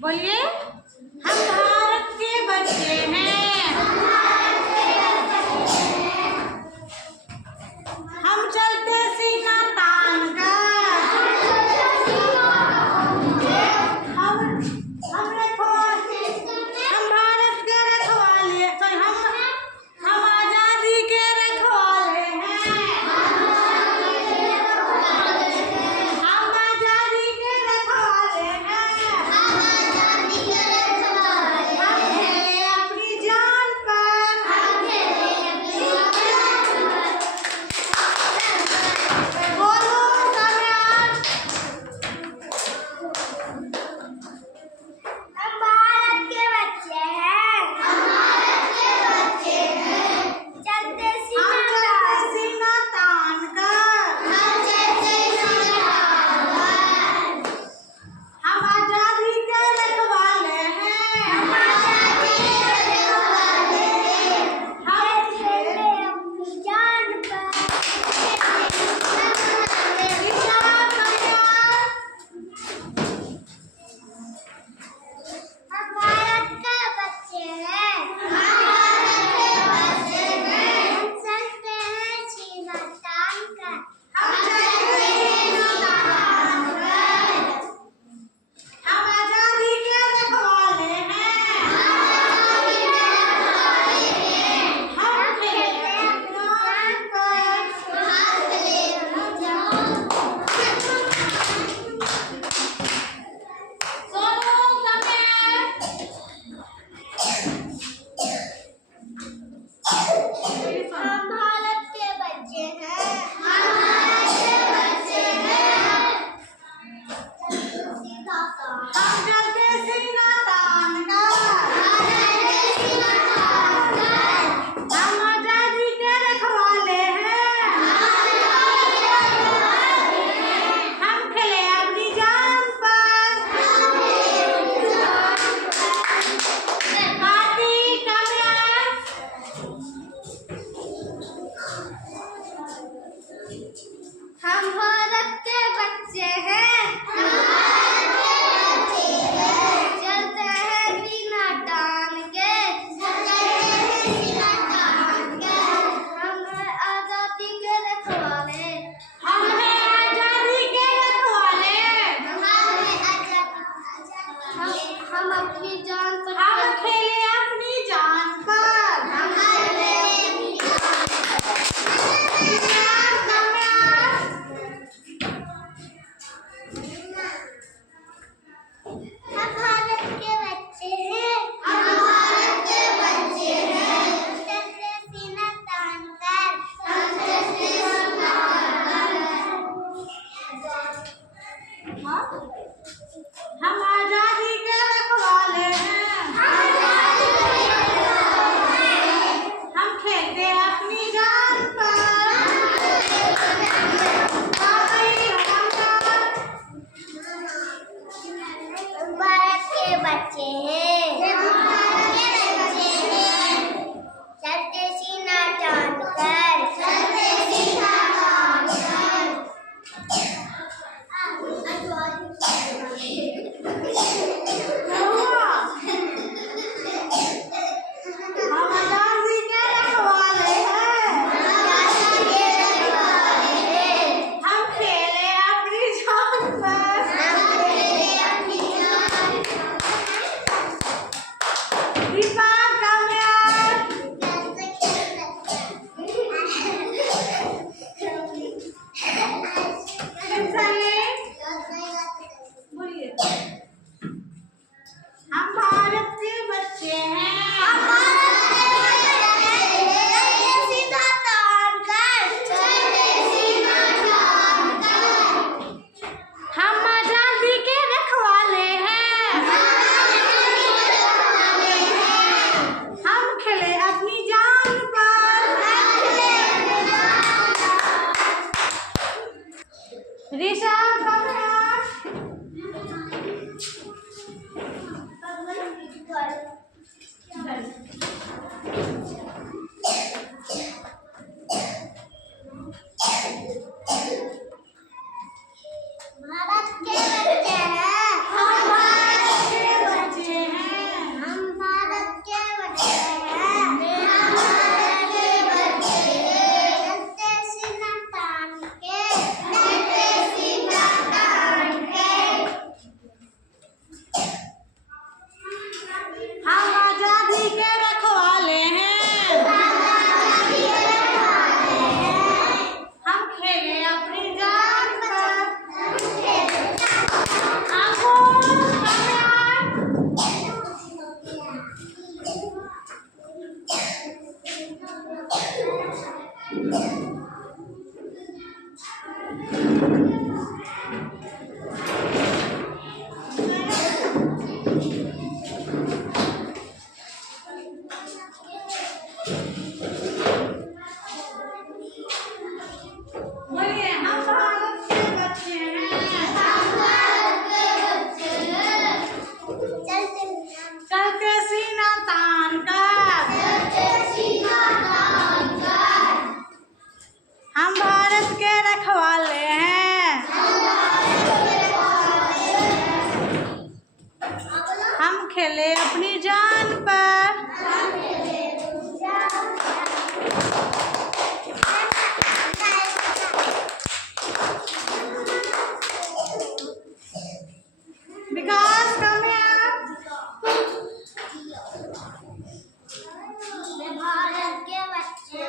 बोलिए, हम भारत के बच्चे हैं, हम चलते सीना तान कर, हम भारत के रखवाले, हम आजादी के रखवाले हैं, हम आजादी के रखवाले हैं, हम खेले अपनी जान पर, बोलो कामयाब। हम भारत के बच्चे हैं, चलते सीना तान कर, हम आजादी के रखवाले हैं, हम खेले अपनी जान पर। इशारा कामयाब। हम भारत के बच्चे हैं, हम चलते हैं सीना तान कर, हम आजादी के रखवाले हैं, हम खेले अपनी जान पर। बोलो कामयाब। हम भारत के बच्चे हैं, सीधा तान। हम चलते सीना तान कर, हम आजादी के रखवाले हैं, हम खेले अपनी जान पर। पार्टी कामयाब। हम भारत के बच्चे हैं, चलते हैं सीना तान के, हम हैं आजादी के रखवाले, हम हैं आजादी के रखवाले, हम अपनी जान पर हम खेले अपनी जान पर। इशारा कामयाब। हम भारत के बच्चे हैं, चलते सीना तान कर, हम आजादी के रखवाले हैं, हम खेलते अपनी जान पर। वाकई रमजान। हम भारत के बच्चे हैं, चलते सीना तान कर, हम आजादी के रखवाले हैं, हम खेले अपनी जान पर। खेले अपनी जान पर। विकास कम है भारत के बच्चे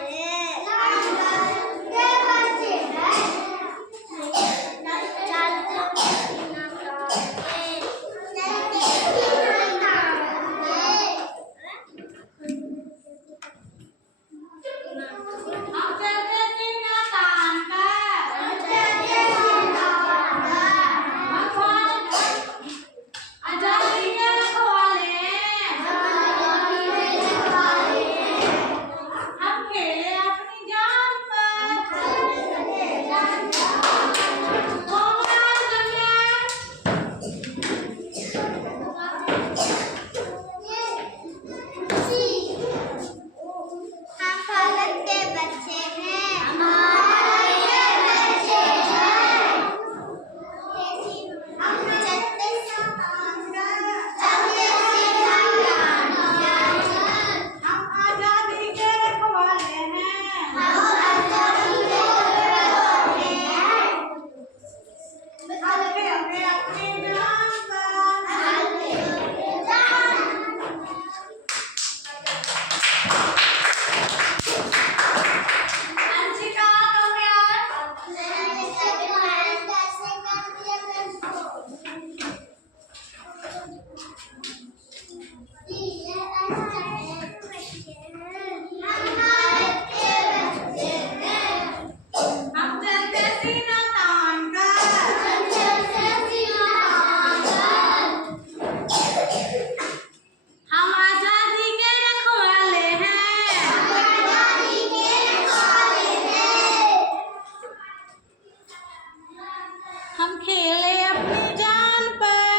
हम खेले अपनी जान पर।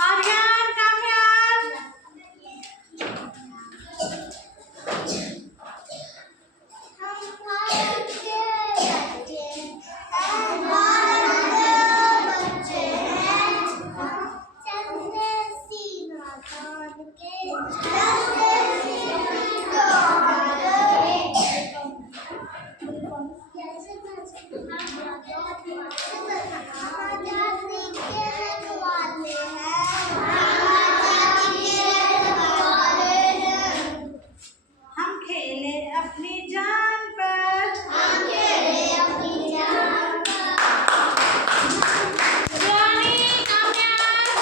आर्यन कामयाब। हम खेले अपनी जान पर। रानी कामयाब।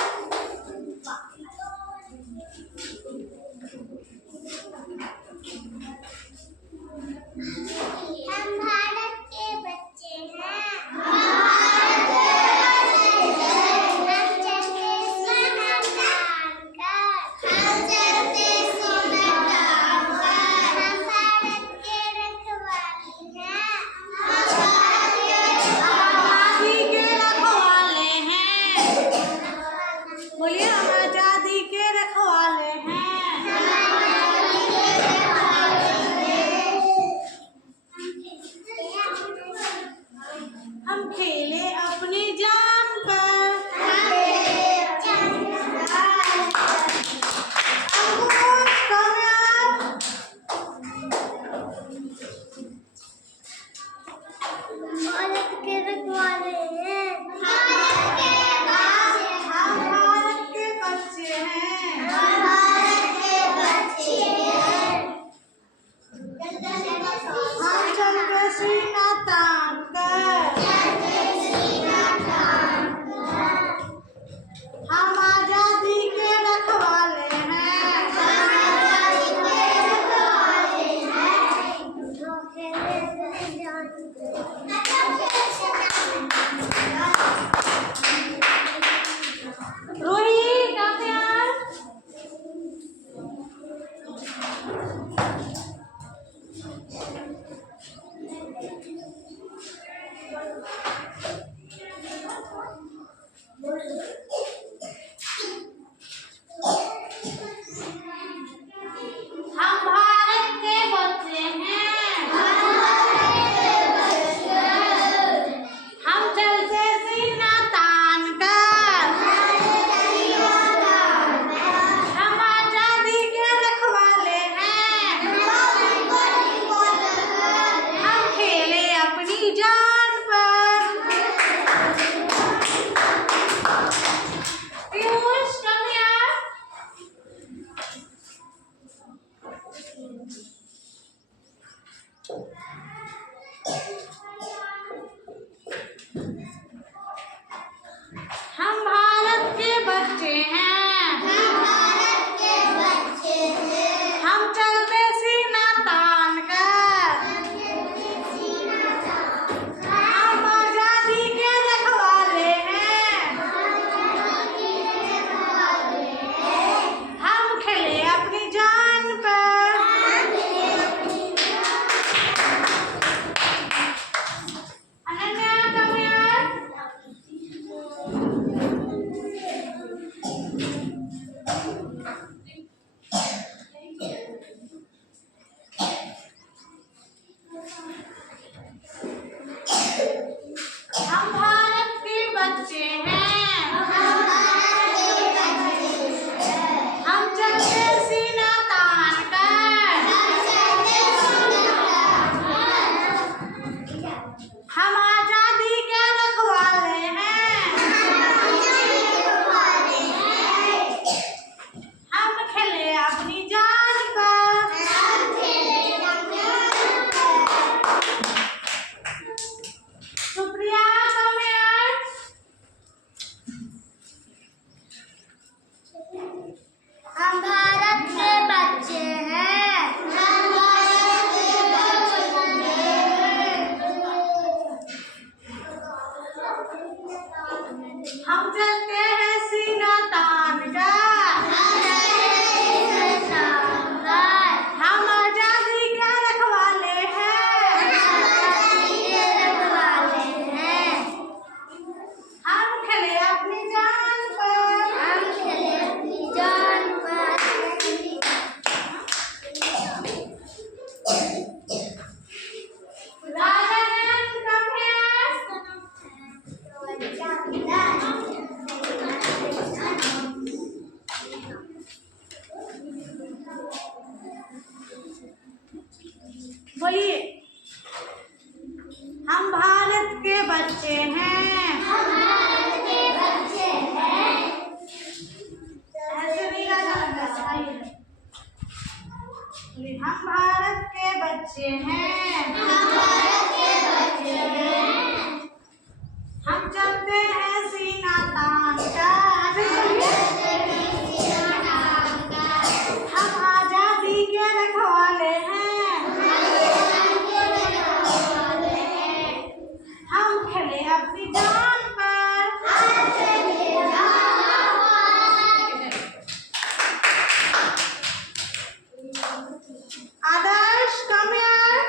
हम भारत के बच्चे हैं। बोलिए हम आजादी के रखवाले हैं। हम खेले अपनी जान पर। अंकुश कामयाब। भारत के रखवाले हैं। हम भारत के बच्चे हैं। हम चलते सीना तान कर। हम आजादी के रखवाले हैं। रोही कामयाब। हम भारत के बच्चे हैं। चलते हैं सीना तान कर, हम आजादी के रखवाले हैं, हम खड़े अपनी जान पर, राजा रंग बोलिए। हम भारत के बच्चे हैं, ऐसे नहीं गाना लगा चाहिए। हम भारत के बच्चे हैं, हम चलते हैं सीना तान कर, हम आजादी के रखवाले हैं, हम खड़े अपनी जान पर। आदर्श come here।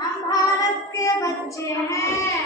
हम भारत के बच्चे हैं,